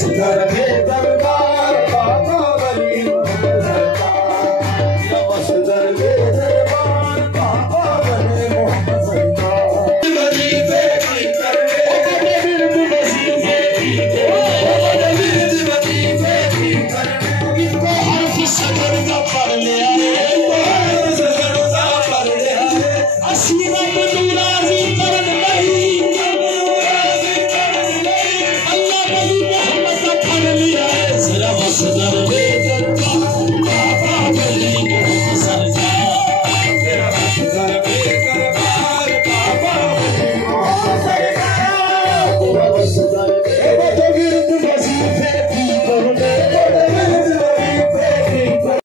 असगर के दरबार बाबा वली मोहम्मद सरकार, असगर के दरबार बाबा वली मोहम्मद सरकार। वजीफे भी करने वजीफे भी करने, इनको हर्फ सगर का पढ़ लिया